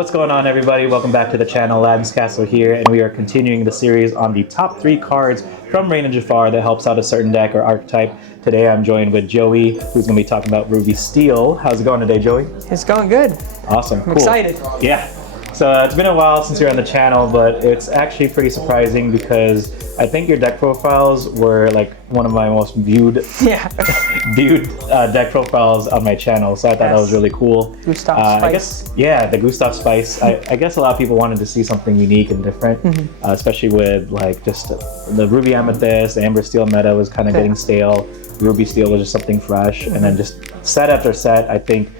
What's going on, everybody? Welcome back to the channel. Aladdin's Castle here, and we are continuing the series on the top 3 cards from Reign of Jafar that helps out a certain deck or archetype. Today I'm joined with Joey, who's going to be talking about Ruby Steel. How's it going today, Joey? It's going good. Awesome. I'm excited. Yeah. So it's been a while since you're on the channel, but it's actually pretty surprising because I think your deck profiles were like one of my most viewed deck profiles on my channel. So I thought that was really cool. Gustav Spice. I guess, yeah, the Gustav Spice. I guess a lot of people wanted to see something unique and different, especially with like just the Ruby Amethyst, the Amber Steel meta was kind of getting stale. Ruby Steel was just something fresh, and then just set after set, I think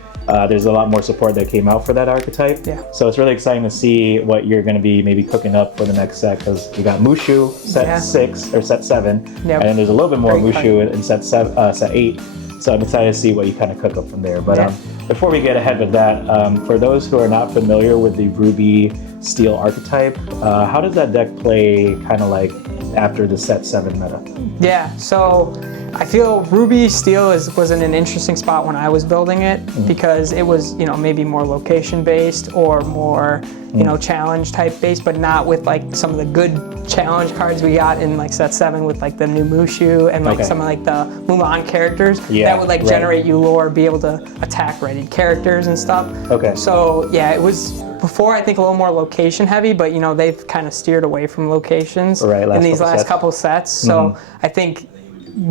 there's a lot more support that came out for that archetype. Yeah. So it's really exciting to see what you're going to be maybe cooking up for the next set, because we got Mushu set 6 or set 7, and then there's a little bit more Mushu in set 8. So I'm excited to see what you kind of cook up from there. But before we get ahead with that, for those who are not familiar with the Ruby Steel archetype, how does that deck play kind of like after the set 7 meta? Yeah, so I feel Ruby Steel was in an interesting spot when I was building it because it was, maybe more location based or more, challenge type based, but not with like some of the good challenge cards we got in like set 7 with like the new Mushu and like some of like the Mulan characters that would like generate you lore, be able to attack ready characters and stuff. Okay. So yeah, it was before I think a little more location heavy, but they've kind of steered away from locations in these last couple sets. So I think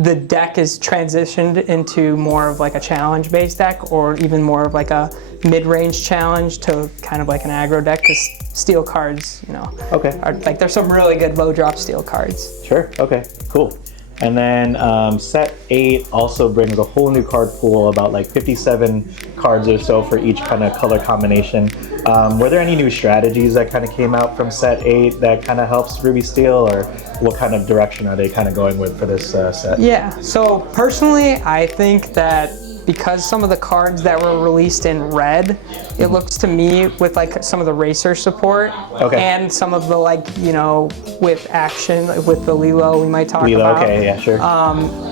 the deck is transitioned into more of like a challenge based deck, or even more of like a mid-range challenge to kind of like an aggro deck, because steel cards, are like, there's some really good low drop steel cards. Sure, okay, cool. And then set 8 also brings a whole new card pool, about like 57 cards or so for each kind of color combination. Were there any new strategies that kind of came out from set 8 that kind of helps Ruby Steel, or what kind of direction are they kind of going with for this set? Yeah, so personally, I think that because some of the cards that were released in red, it looks to me with like some of the racer support and some of the like, with action, like with the Lilo we might talk about. Okay, yeah, sure.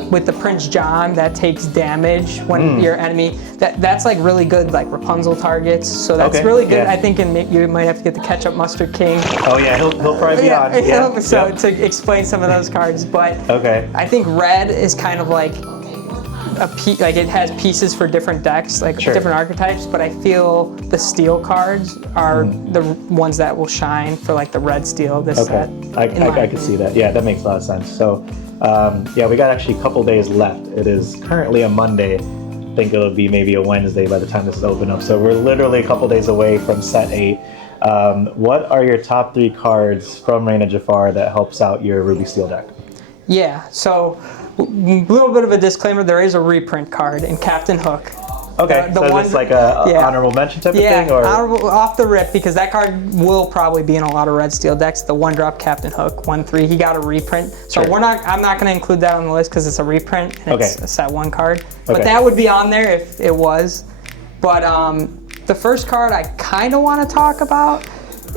With the Prince John that takes damage when your enemy, that's like really good like Rapunzel targets. So that's really good. I think you might have to get the Ketchup Mustard King. Oh yeah, he'll probably be on. So to explain some of those cards, but I think red is kind of like like it has pieces for different decks, like different archetypes, but I feel the steel cards are the ones that will shine for like the red steel this set. I can see that. Yeah, that makes a lot of sense. So yeah, we got actually a couple days left. It is currently a Monday. I think it'll be maybe a Wednesday by the time this is open up. So we're literally a couple days away from set 8. What are your top 3 cards from Reign of Jafar that helps out your Ruby Steel deck? Yeah, so a little bit of a disclaimer, there is a reprint card in Captain Hook. Okay, so it's like a honorable mention type of thing? Or? Honorable off the rip, because that card will probably be in a lot of red steel decks. The 1-drop Captain Hook, 1/3, he got a reprint. So I'm not gonna include that on the list because it's a reprint and it's a set 1 card. But that would be on there if it was. But the first card I kind of want to talk about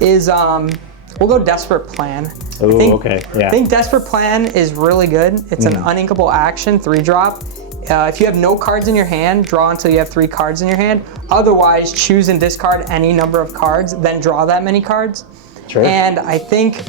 is, we'll go Desperate Plan. Ooh, I think Desperate Plan is really good. It's an uninkable action, 3-drop. If you have no cards in your hand, draw until you have 3 cards in your hand. Otherwise, choose and discard any number of cards, then draw that many cards. Sure. And I think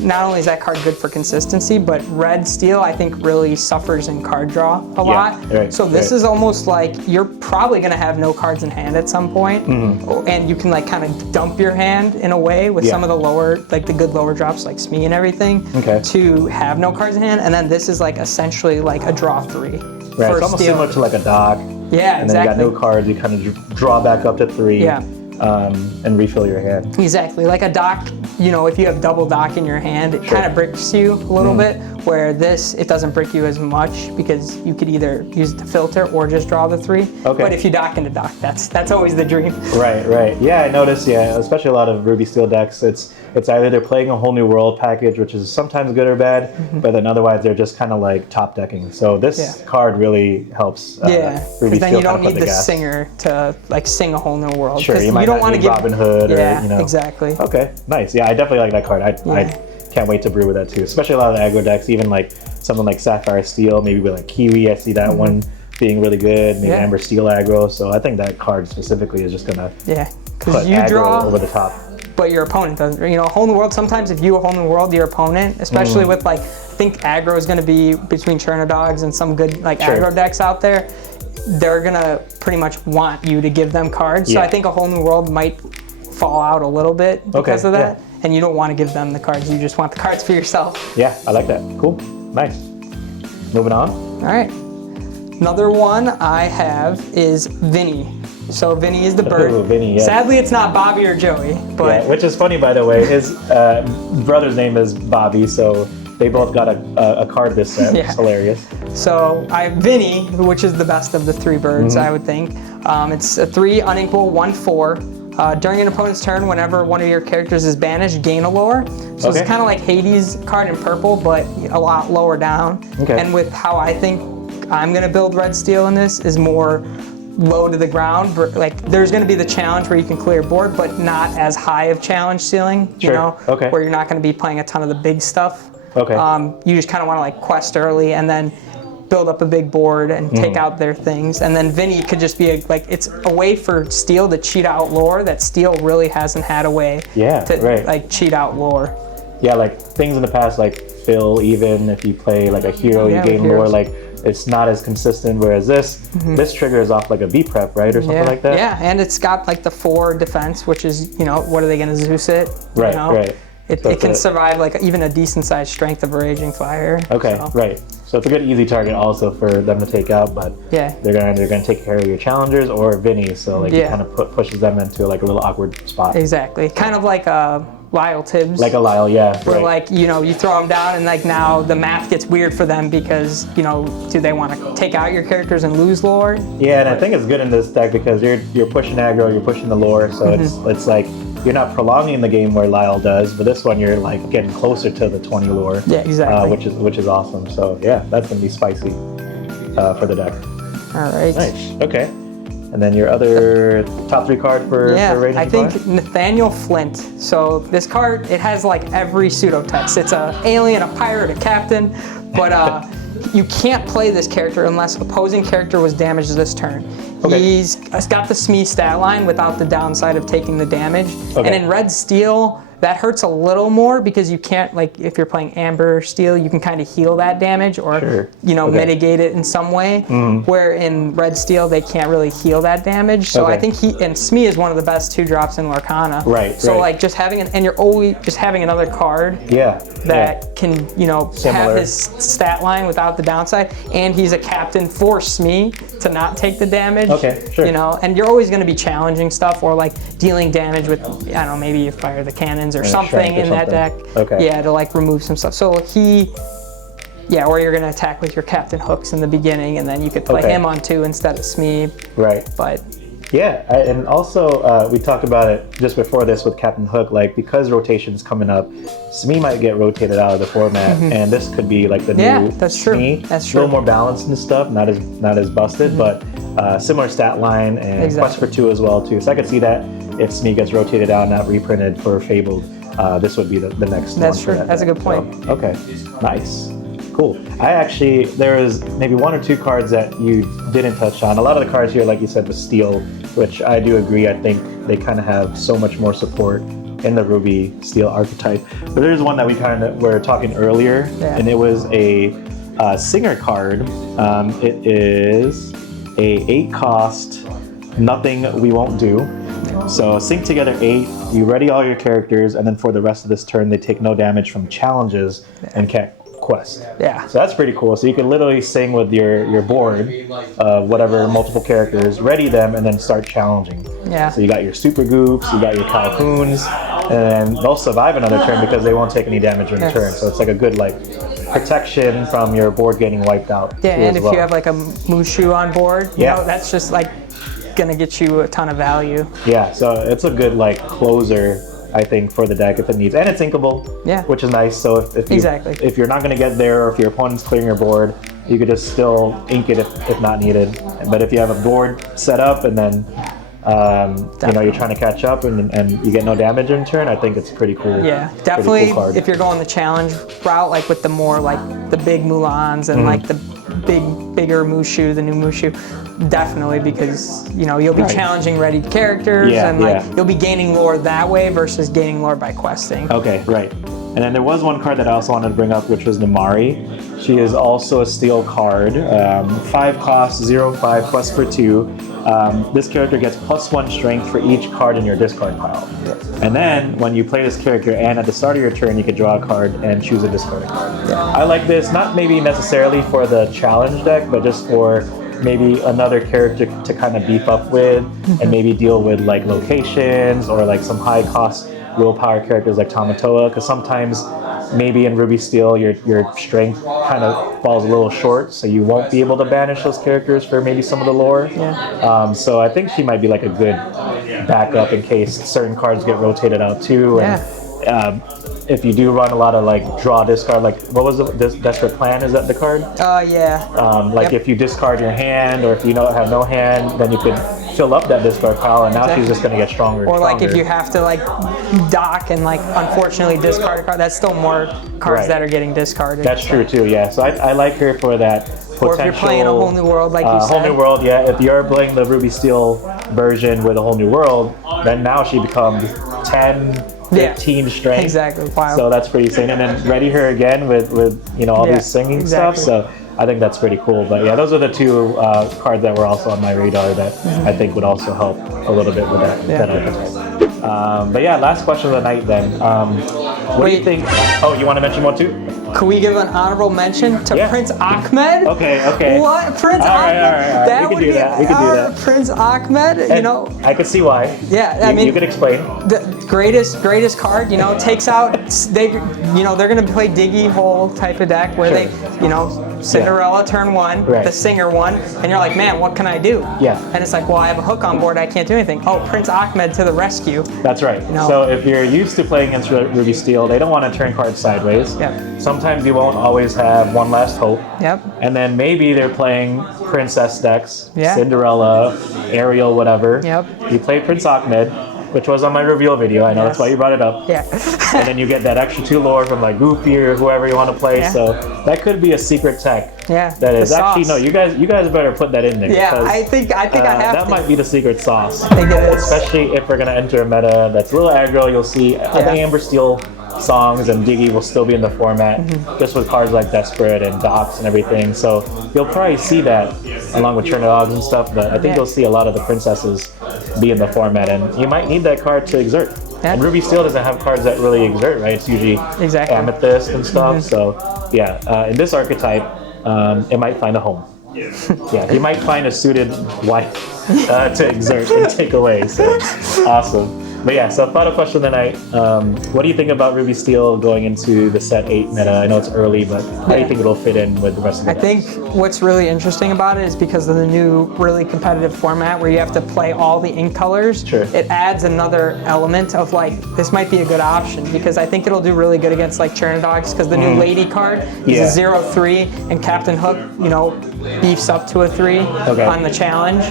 not only is that card good for consistency, but red steel I think really suffers in card draw a lot. So this is almost like you're probably going to have no cards in hand at some point, and you can like kind of dump your hand in a way with some of the lower, like the good lower drops like Smee and everything, to have no cards in hand. And then this is like essentially like a draw 3. Right, it's almost similar to like a dock. Yeah, and then you got no cards, you kind of draw back up to 3. Yeah. And refill your hand. Exactly, like a dock, if you have double dock in your hand, it kind of bricks you a little bit, where this, it doesn't brick you as much because you could either use it to filter or just draw the 3. But if you dock into dock, that's always the dream. Right. Yeah, I noticed, especially a lot of Ruby Steel decks, it's either they're playing a whole new world package, which is sometimes good or bad, but then otherwise they're just kind of like top decking. So this card really helps Ruby Steel. Because then you don't need the singer to like sing a whole new world. Sure, you might not need Robin Hood or, exactly. Okay, nice. Yeah, I definitely like that card. I can't wait to brew with that too, especially a lot of the aggro decks, even like something like Sapphire Steel, maybe with like Kiwi. I see that one being really good, maybe Amber Steel aggro. So I think that card specifically is just gonna put you aggro draw over the top. but your opponent doesn't. You know, Hole in the World, sometimes if you Hole in the World your opponent, especially with like, I think aggro is going to be between Cherno Dogs and some good like aggro decks out there, they're going to pretty much want you to give them cards. So I think a Hole in the World might fall out a little bit because of that. And you don't want to give them the cards, you just want the cards for yourself. Yeah, I like that. Cool, nice. Moving on. All right. Another one I have is Vinnie. So Vinnie is the bird. Ooh, Vinnie, yeah. Sadly, it's not Bobby or Joey, but which is funny, by the way. His brother's name is Bobby, so they both got a card this set. It's hilarious. So I have Vinnie, which is the best of the three birds, I would think. It's a 3 unequal 1/4. During an opponent's turn, whenever one of your characters is banished, gain a lore. So it's kind of like Hades' card in purple, but a lot lower down. And with how I think I'm gonna build red steel in this is more low to the ground. Like there's gonna be the challenge where you can clear board, but not as high of challenge ceiling, you know, where you're not gonna be playing a ton of the big stuff. You just kind of want to like quest early and then build up a big board and take out their things. And then Vinnie could just be it's a way for Steel to cheat out lore that Steel really hasn't had a way to like cheat out lore. Yeah, like things in the past like Phil, even if you play like a hero, you gain lore, like it's not as consistent, whereas this triggers off like a B prep, right? Or something like that. Yeah, and it's got like the 4 defense, which is, you know, what are they gonna Zeus it? Right, you know? It can survive like even a decent sized strength of a Raging Fire. So it's a good easy target also for them to take out, but they're gonna take care of your challengers or Vinnie, so like it kind of pushes them into like a little awkward spot. Exactly, kind of like Lyle Tibbs. Like a Lyle, where like, you know, you throw them down and like now the math gets weird for them because, you know, do they want to take out your characters and lose lore? Yeah, and I think it's good in this deck because you're pushing aggro, you're pushing the lore, so it's like you're not prolonging the game where Lyle does, but this one you're like getting closer to the 20 lore. Yeah, exactly. Which is awesome. So yeah, that's gonna be spicy for the deck. All right. Nice. Okay. And then your other top 3 card for Raging I think Fire? Nathaniel Flint. So this card, it has like every pseudo text. It's a alien, a pirate, a captain, but you can't play this character unless opposing character was damaged this turn. He's got the Smee stat line without the downside of taking the damage. And in Red Steel, that hurts a little more because you can't, like, if you're playing Amber Steel, you can kind of heal that damage or, you know, mitigate it in some way. Where in Red Steel, they can't really heal that damage. So I think and Smee is one of the best 2-drops in Lorcana. So like just having, and you're always just having another card that can, you know, have his stat line without the downside. And he's a captain for Smee to not take the damage. You know, and you're always going to be challenging stuff or like dealing damage with, I don't know, maybe you fire the cannons or something in that deck. Yeah, to like remove some stuff. So or you're gonna attack with your Captain Hooks in the beginning, and then you could play him on 2 instead of Smee. But and also we talked about it just before this with Captain Hook. Like because rotation's coming up, Smee might get rotated out of the format, and this could be like the new Smee. That's true. A little more balanced and stuff, not as busted, but similar stat line and quest for 2 as well too. So I could see that. If Smee gets rotated out, not reprinted for Fabled, this would be the next one. That's true. That's a good point. So, nice. Cool. There is maybe 1 or 2 cards that you didn't touch on. A lot of the cards here, like you said, was Steel, which I do agree. I think they kind of have so much more support in the Ruby Steel archetype. But there's one that we kind of were talking earlier, and it was a Singer card. It is a 8-cost, nothing we won't do. So sync together 8, you ready all your characters, and then for the rest of this turn, they take no damage from challenges and can't quest. So that's pretty cool. So you can literally sing with your board of whatever multiple characters, ready them, and then start challenging. So you got your Super Goops, you got your Calhoons, and they'll survive another turn because they won't take any damage in turn. So it's like a good like protection from your board getting wiped out. And if you have like a Mushu on board, you know, that's just like gonna get you a ton of value. So it's a good like closer, I think, for the deck if it needs, and it's inkable, which is nice. So if you're not gonna get there, or if your opponent's clearing your board, you could just still ink it if not needed. But if you have a board set up and then you know, you're trying to catch up and you get no damage in turn, I think it's pretty cool. Definitely cool card. If you're going the challenge route, like with the more like the big Mulans and like the bigger Mushu, the new Mushu. Definitely, because you'll be challenging ready characters, and you'll be gaining lore that way versus gaining lore by questing. Okay, right. And then there was one card that I also wanted to bring up, which was Namaari. She is also a steel card. 5 cost, 0/5, quest for 2. This character gets +1 strength for each card in your discard pile. And then when you play this character, and at the start of your turn, you could draw a card and choose a discarded card. I like this, not maybe necessarily for the challenge deck, but just for maybe another character to kind of beef up with, and maybe deal with like locations or like some high cost willpower characters like Tamatoa, because sometimes maybe in Ruby Steel your strength kind of falls a little short, so you won't be able to banish those characters for maybe some of the lore. So I think she might be like a good backup in case certain cards get rotated out too. And if you do run a lot of like draw discard, like what was this Desperate Plan, is that the card? If you discard your hand, or if you have no hand, then you could fill up that discard pile, and now she's just going to get stronger. Or like if you have to like dock and like unfortunately discard a card, that's still more cards that are getting discarded. That's true too, yeah. So I like her for that potential. Or if you're playing a whole new world, like you said. Whole new world, yeah. If you're playing the Ruby Steel version with a whole new world, then now she becomes 10, 15 strength. Exactly. Wow. So that's pretty insane. And then ready her again with all these singing stuff. So I think that's pretty cool. But yeah, those are the 2 cards that were also on my radar that I think would also help a little bit with that archetype. But yeah, last question of the night then. What do you think? Oh, you want to mention one too? Could we give an honorable mention to Prince Ahmed? Okay. What? Prince Ahmed? All right. That would be Prince Ahmed, I could see why. Yeah, I mean, you could explain. The greatest card, takes out, they're going to play Diggy Hole type of deck where they, Cinderella turn 1, the Singer 1, and you're like, man, what can I do? Yeah. And it's like, well, I have a hook on board, I can't do anything. Oh, Prince Ahmed to the rescue. That's right. So if you're used to playing against Ruby Steel, they don't want to turn cards sideways. Sometimes you won't always have One Last Hope. And then maybe they're playing Princess decks, Cinderella, Ariel, whatever. You play Prince Ahmed, which was on my reveal video. I know that's why you brought it up. And then you get that extra 2 lore from like Goofy or whoever you want to play. So that could be a secret tech. That is actually you guys better put that in there. I think I have that to. might be the secret sauce. I think it is. Especially if we're gonna enter a meta that's a little aggro. You'll see the Amber Steel songs and Diggy will still be in the format, just with cards like Desperate and Docs and everything. So you'll probably see that along with Chernodogs and stuff, but I think you'll see a lot of the princesses be in the format, and you might need that card to exert. And Ruby Steel doesn't have cards that really exert, right? It's usually Amethyst and stuff. So in this archetype, it might find a home. You might find a suited wife to exert and take away. So awesome. But yeah, so final question of the night. What do you think about Ruby Steel going into the set 8 meta? I know it's early, but how do you think it'll fit in with the rest of the decks? I think what's really interesting about it is because of the new really competitive format where you have to play all the ink colors, it adds another element of like, this might be a good option, because I think it'll do really good against like Chernodogs, because the new Lady card is a 0/3, and Captain Hook, beefs up to a 3 on the challenge.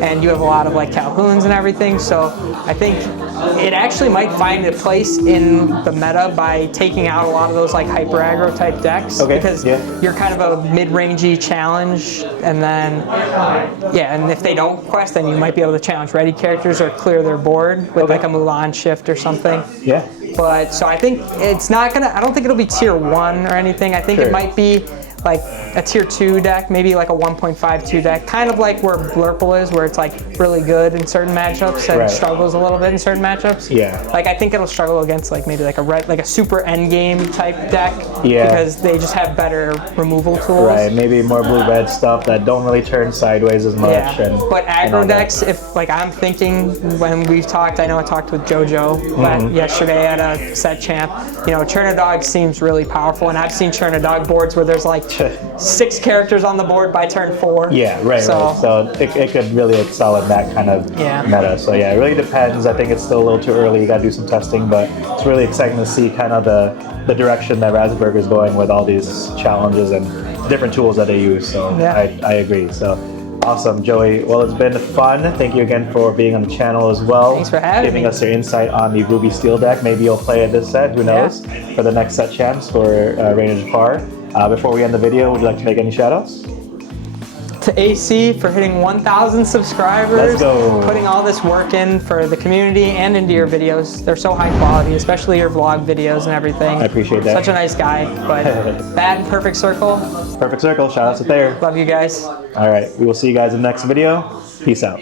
And you have a lot of like Calhouns and everything, so I think it actually might find a place in the meta by taking out a lot of those like hyper aggro type decks, because you're kind of a mid-rangey challenge, and then and if they don't quest, then you might be able to challenge ready characters or clear their board with like a Mulan shift or something. But so I think it's not gonna, I don't think it'll be tier 1 or anything. I think it might be like a tier 2 deck, maybe like a 1.52 deck, kind of like where Blurple is, where it's like really good in certain matchups and struggles a little bit in certain matchups. Like I think it'll struggle against like maybe like a super endgame type deck, because they just have better removal tools. Maybe more blue-red stuff that don't really turn sideways as much. But aggro decks, if like I'm thinking when we've talked, I know I talked with JoJo yesterday at a set champ, Chernodog seems really powerful, and I've seen Chernodog boards where there's like 6 characters on the board by turn 4. So it could really excel in that kind of meta. So it really depends. I think it's still a little too early. You got to do some testing, but it's really exciting to see kind of the direction that Raspberg is going with all these challenges and different tools that they use. So I agree. So awesome, Joey. Well, it's been fun. Thank you again for being on the channel as well. Thanks for having me. Giving us your insight on the Ruby Steel deck. Maybe you'll play it this set, who knows, for the next set champs for Rain of Jafar. Before we end the video, would you like to make any shoutouts? to AC for hitting 1,000 subscribers. Let's go. Putting all this work in for the community and into your videos. They're so high quality, especially your vlog videos and everything. I appreciate that. Such a nice guy. But that and Perfect Circle. Perfect Circle. Shout out to Thayer. Love you guys. All right. We will see you guys in the next video. Peace out.